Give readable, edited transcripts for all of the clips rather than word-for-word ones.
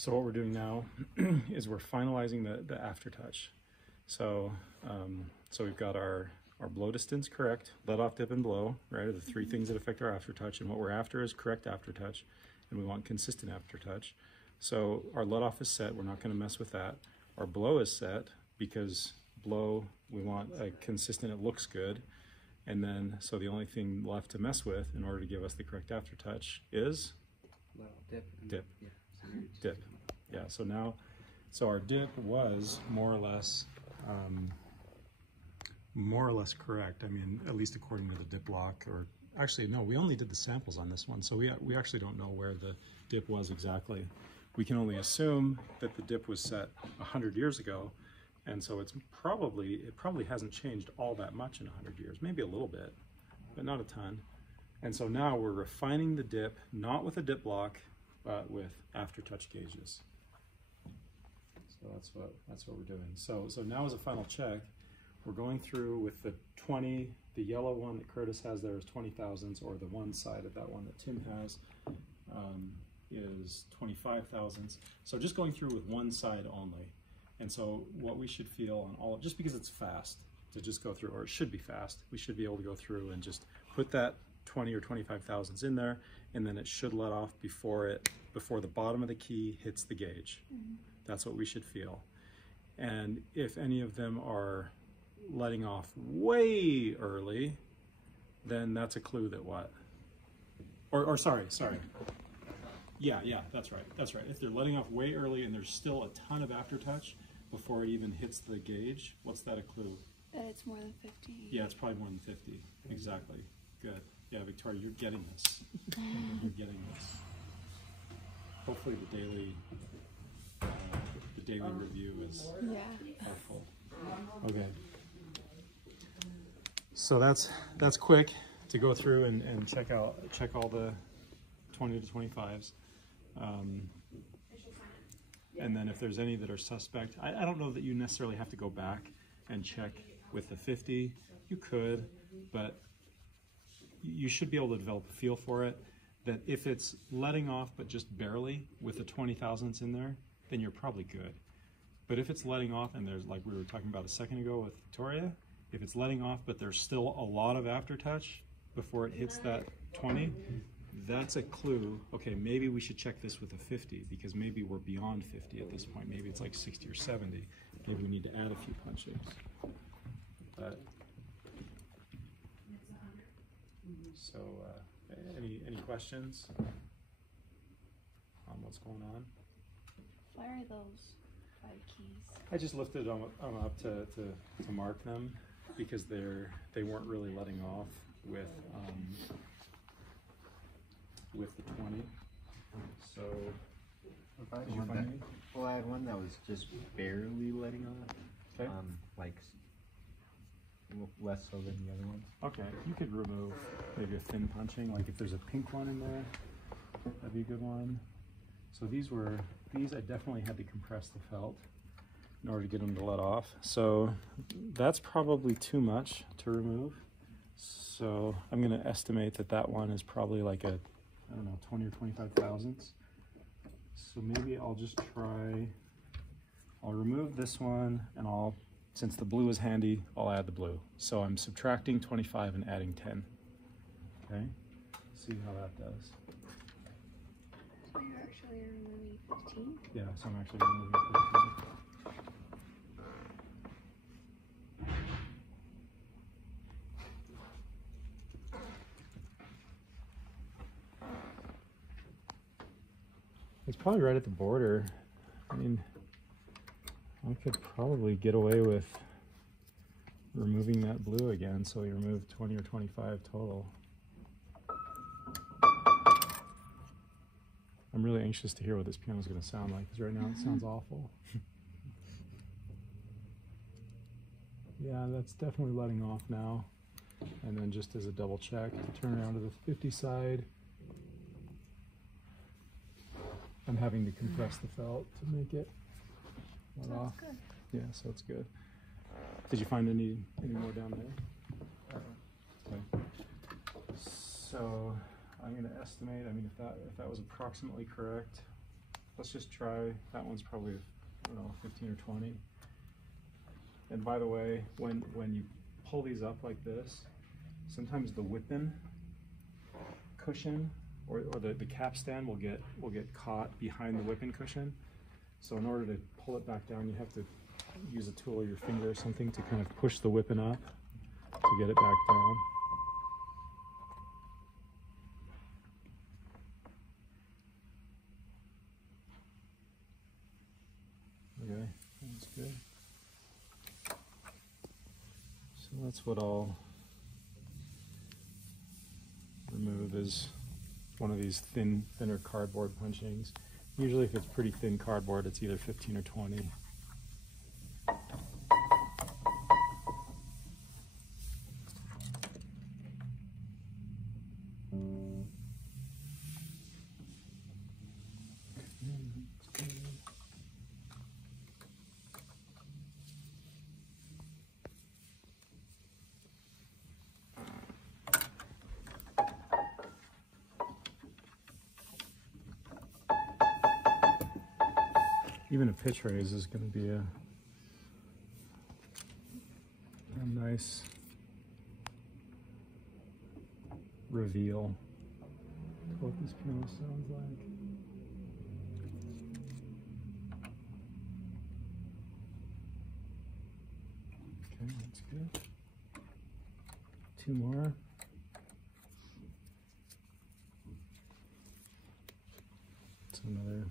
So what we're doing now is we're finalizing the aftertouch. So so we've got our blow distance correct, let off, dip, and blow, right, are the three things that affect our aftertouch, and what we're after is correct aftertouch, and we want consistent aftertouch. So our let off is set, we're not going to mess with that. Our blow is set because blow, we want a consistent, it looks good. And then, so the only thing left to mess with in order to give us the correct aftertouch is? Dip. Dip. Yeah. Dip. Yeah, so now, so our dip was more or less correct. I mean, at least according to the dip lock, or actually, no, we only did the samples on this one. So we actually don't know where the dip was exactly. We can only assume that the dip was set 100 years ago. And so it probably hasn't changed all that much in 100 years, maybe a little bit, but not a ton. And so now we're refining the dip, not with a dip block, but with aftertouch gauges. So that's what we're doing. So now as a final check, we're going through with the 20, the yellow one that Curtis has there is 20 thousandths, or the one side of that one that Tim has is 25 thousandths. So just going through with one side only. And so what we should feel on all, just because it's fast to just go through, or it should be fast, we should be able to go through and just put that 20 or 25 thousandths in there, and then it should let off before the bottom of the key hits the gauge. Mm-hmm. That's what we should feel. And if any of them are letting off way early, then that's a clue that what? Or sorry. Yeah, that's right. If they're letting off way early and there's still a ton of aftertouch before it even hits the gauge, what's that a clue? It's more than 50. Yeah, it's probably more than 50. Exactly. Good. Yeah, Victoria, you're getting this. You're getting this. Hopefully the daily review is helpful. Okay. So that's quick to go through and check all the 20 to 25s. And then if there's any that are suspect, I don't know that you necessarily have to go back and check with the 50. You could, but you should be able to develop a feel for it, that if it's letting off but just barely with the 20 thousandths in there, then you're probably good. But if it's letting off, and there's, like we were talking about a second ago with Victoria, if it's letting off but there's still a lot of aftertouch before it hits that 20, that's a clue. Okay, maybe we should check this with a 50, because maybe we're beyond 50 at this point. Maybe it's like 60 or 70. Maybe we need to add a few punches. But so, any questions on what's going on? Why are those 5 keys? I just lifted them up to mark them, because they weren't really letting off with the 20. So, did you find any? Well, I had one that was just barely letting off. Okay. Like less so than the other ones. Okay, you could remove maybe a fin punching, like if there's a pink one in there, that'd be a good one. So these I definitely had to compress the felt in order to get them to let off. So that's probably too much to remove. So I'm gonna estimate that one is probably like a, I don't know, 20 or 25 thousandths. So maybe I'll just try, I'll remove this one, and since the blue is handy, I'll add the blue. So I'm subtracting 25 and adding 10. Okay, see how that does. So you're actually removing 15? Yeah, so I'm actually removing 15. It's probably right at the border. I mean, I could probably get away with removing that blue again, so we removed 20 or 25 total. I'm really anxious to hear what this piano is going to sound like, because right now it sounds awful. Yeah, that's definitely letting off now. And then just as a double check, to turn around to the 50 side. I'm having to compress the felt to make it let off. Good. Yeah, so it's good. Did you find any more down there? Okay. So I'm going to estimate. I mean, if that was approximately correct, let's just try, that one's probably, I don't know, 15 or 20. And by the way, when you pull these up like this, sometimes the whipping cushion or the capstan will get caught behind the whipping cushion. So in order to pull it back down, you have to use a tool or your finger or something to kind of push the whipping up to get it back down. Okay, that's good. So that's what I'll remove, is one of these thinner cardboard punchings. Usually if it's pretty thin cardboard, it's either 15 or 20. Even a pitch raise is going to be a nice reveal to what this piano sounds like. Okay, that's good. 2 more. It's another.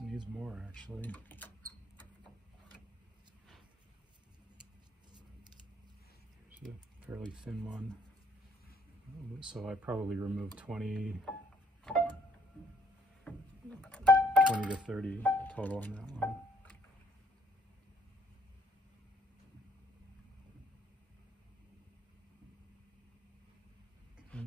Needs more actually. Here's a fairly thin one. So I probably removed 20 to 30 total on that one. Okay.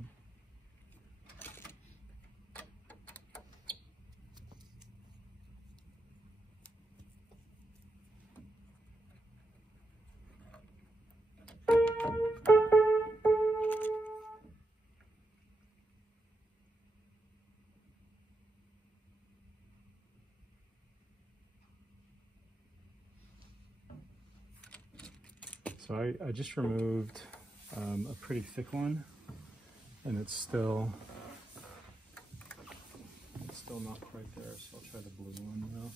So I just removed a pretty thick one, and it's still not quite there, so I'll try the blue one now.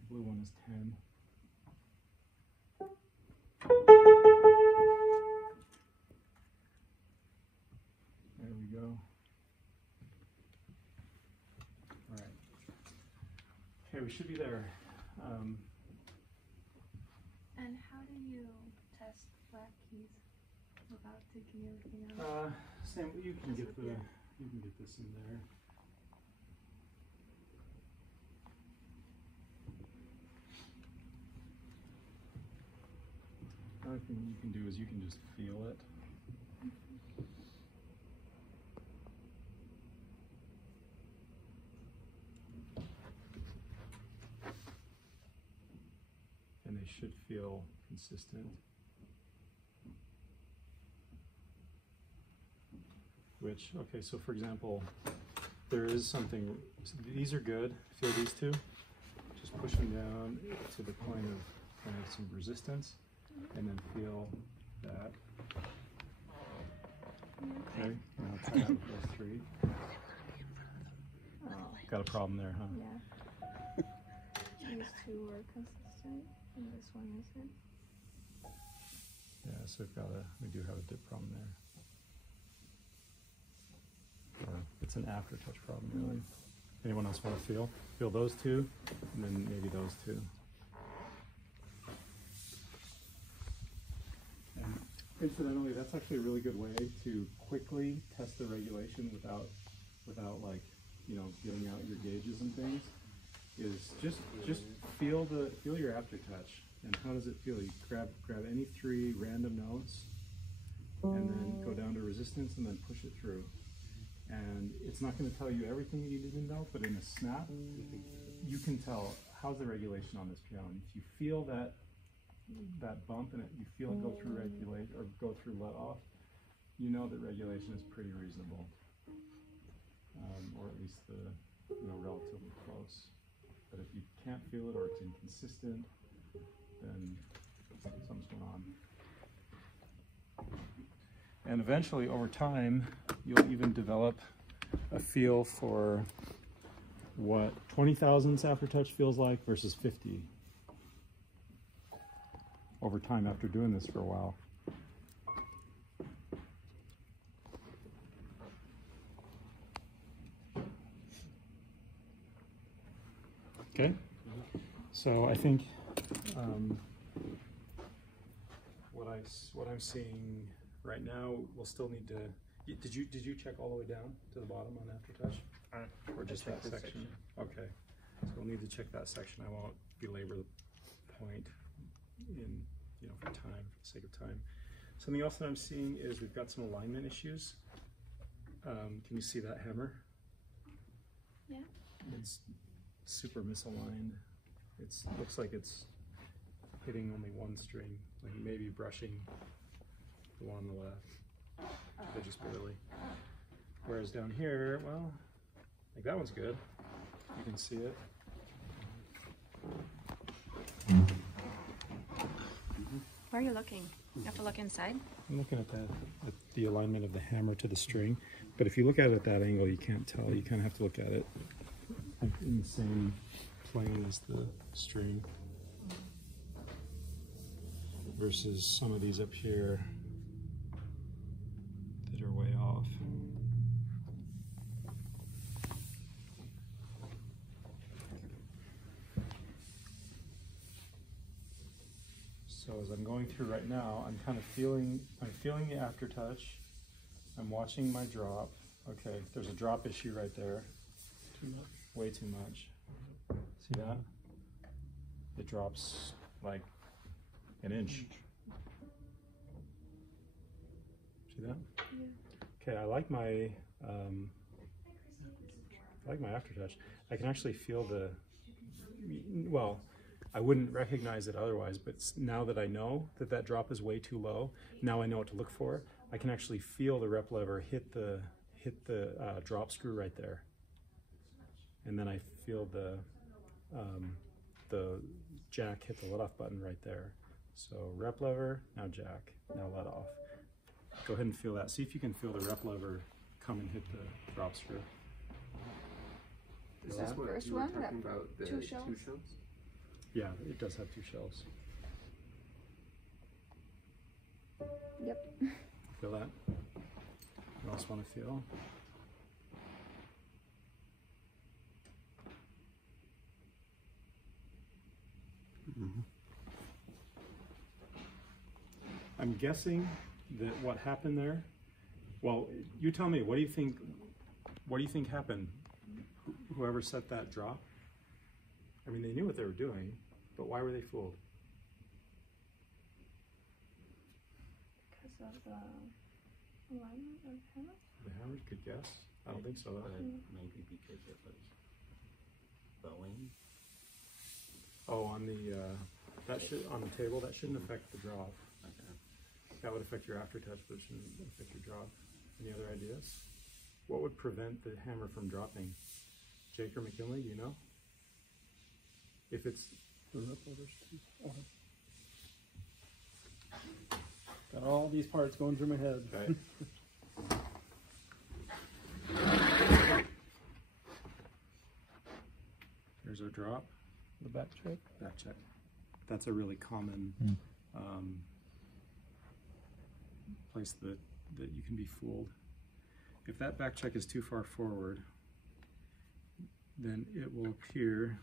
The blue one is 10. There we go. All right. Okay, we should be there. And how do you test flat keys without taking everything out? Sam, you can get this in there. Another thing you can do is you can just feel it. And they should feel consistent. Which, okay, so for example, there is something, so these are good, feel these two. Just push them down to the point of kind of some resistance, and then feel that. Okay, now try out those 3. Oh. Got a problem there, huh? Yeah. These 2 are consistent, and this one isn't. Yeah, so we do have a dip problem there. Or it's an aftertouch problem, really. Anyone else want to feel? Feel those 2, and then maybe those 2. And incidentally, that's actually a really good way to quickly test the regulation without like, you know, getting out your gauges and things. Is just feel your aftertouch, and how does it feel? You grab any 3 random notes, and then go down to resistance and then push it through. And it's not going to tell you everything you need to know, but in a snap, you can tell how's the regulation on this piano. If you feel that bump and you feel it go through regulate or go through let off, you know that regulation is pretty reasonable, or at least relatively close. But if you can't feel it or it's inconsistent, then something's going on. And eventually, over time, you'll even develop a feel for what 20 thousandths aftertouch feels like versus 50 over time after doing this for a while. Okay, so I think what I'm seeing right now, we'll still need to. Did you check all the way down to the bottom on aftertouch, or just that section? Okay, so we'll need to check that section. I won't belabor the point for time, for the sake of time. Something else that I'm seeing is we've got some alignment issues. Can you see that hammer? Yeah. It's super misaligned. It looks like it's hitting only one string, like maybe brushing the one on the left, but just barely. Whereas down here, well, like that one's good. You can see it. Where are you looking? You have to look inside? I'm looking at the alignment of the hammer to the string, but if you look at it at that angle, you can't tell. You kind of have to look at it in the same plane as the string versus some of these up here that are way off. So as I'm going through right now, I'm feeling the aftertouch. I'm watching my drop. Okay, there's a drop issue right there. Too much. Way too much. See that? It drops like an inch. See that? Yeah. Okay, I like my aftertouch. I can actually feel I wouldn't recognize it otherwise, but now that I know that drop is way too low, now I know what to look for. I can actually feel the rep lever hit the drop screw right there, and then I feel the jack hit the let off button right there. So rep lever, now jack, now let off. Go ahead and feel that. See if you can feel the rep lever come and hit the drop screw. Is this what First you were one, talking that about, the two two shells? shells? Yeah, it does have two shells. Yep. Feel that? What else want to feel? I'm guessing that what happened there, well, you tell me, what do you think happened? Whoever set that drop? I mean, they knew what they were doing, but why were they fooled? Because of the alignment of hammer? The hammer, could guess. I don't think so. Maybe because it was bowing. Oh, on the on the table, that shouldn't affect the drop. Okay. That would affect your aftertouch, but it shouldn't affect your drop. Any other ideas? What would prevent the hammer from dropping? Jake or McKinley, do you know? If it's the rip levers. Got all these parts going through my head. Right. Here's our drop. The back check. Back check. That's a really common place that you can be fooled. If that back check is too far forward, then it will appear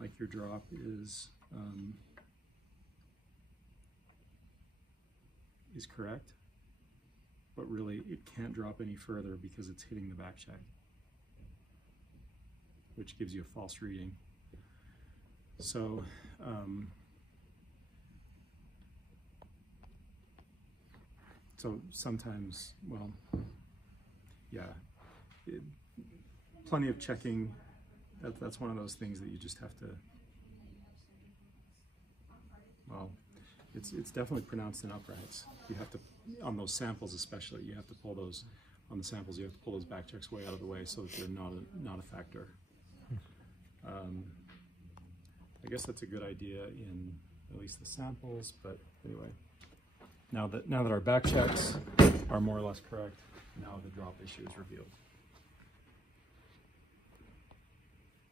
like your drop is correct, but really it can't drop any further because it's hitting the back check, which gives you a false reading. So So sometimes, well, yeah, plenty of checking. That's one of those things that you just have to, well, it's definitely pronounced in uprights. You have to, on those samples especially, you have to pull those, on the samples, you have to pull those back checks way out of the way so that they're not a factor. I guess that's a good idea in at least the samples, but anyway, now that our back checks are more or less correct, now the drop issue is revealed.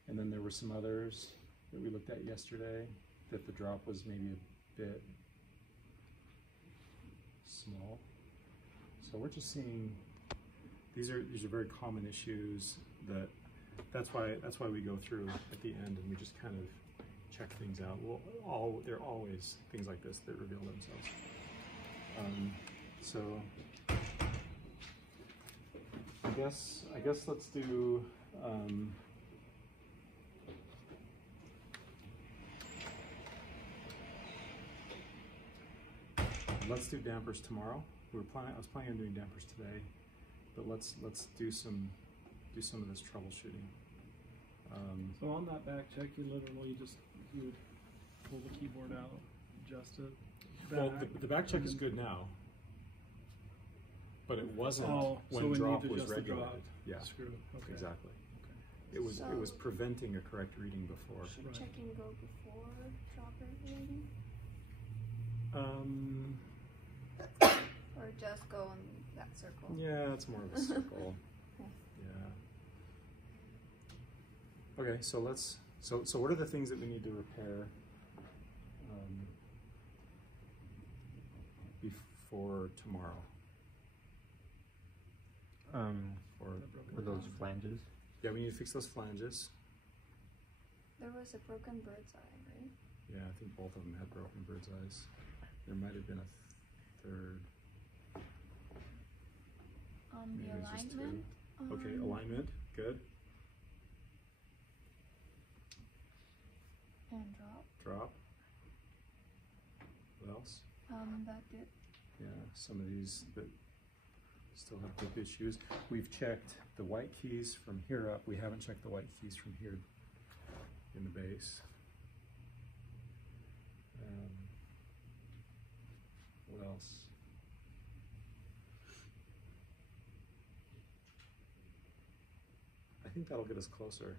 And then there were some others that we looked at yesterday that the drop was maybe a bit small. So we're just seeing these are very common issues that's why we go through at the end and we just kind of check things out. There are always things like this that reveal themselves. So I guess let's do let's do dampers tomorrow. I was planning on doing dampers today, but let's do some of this troubleshooting. So on that back check, you literally you would pull the keyboard out, adjust it. Well, the back check is good now, but it wasn't when so drop we need to was adjust the regulated. drop. Yeah, Screw it. Okay. exactly. Okay. It was preventing a correct reading before. Should Right. checking go before drop regulating? Or just go in that circle? Yeah, it's more of a circle. Yeah. Okay, so so what are the things that we need to repair before tomorrow? For those flanges. Yeah, we need to fix those flanges. There was a broken bird's eye, right? Yeah, I think both of them had broken bird's eyes. There might have been a third. The Maybe it's just two. alignment. Okay, alignment, good. And drop. Drop. What else? That did. Yeah, some of these that still have grip issues. We've checked the white keys from here up. We haven't checked the white keys from here in the base. What else? I think that'll get us closer.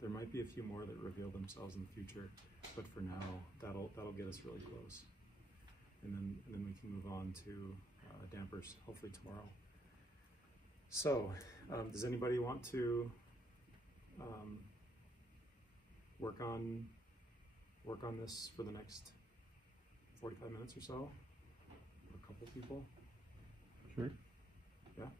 There might be a few more that reveal themselves in the future, but for now, that'll get us really close. And then we can move on to dampers, hopefully tomorrow. So, does anybody want to work on this for the next 45 minutes or so? A couple people? Sure. Yeah.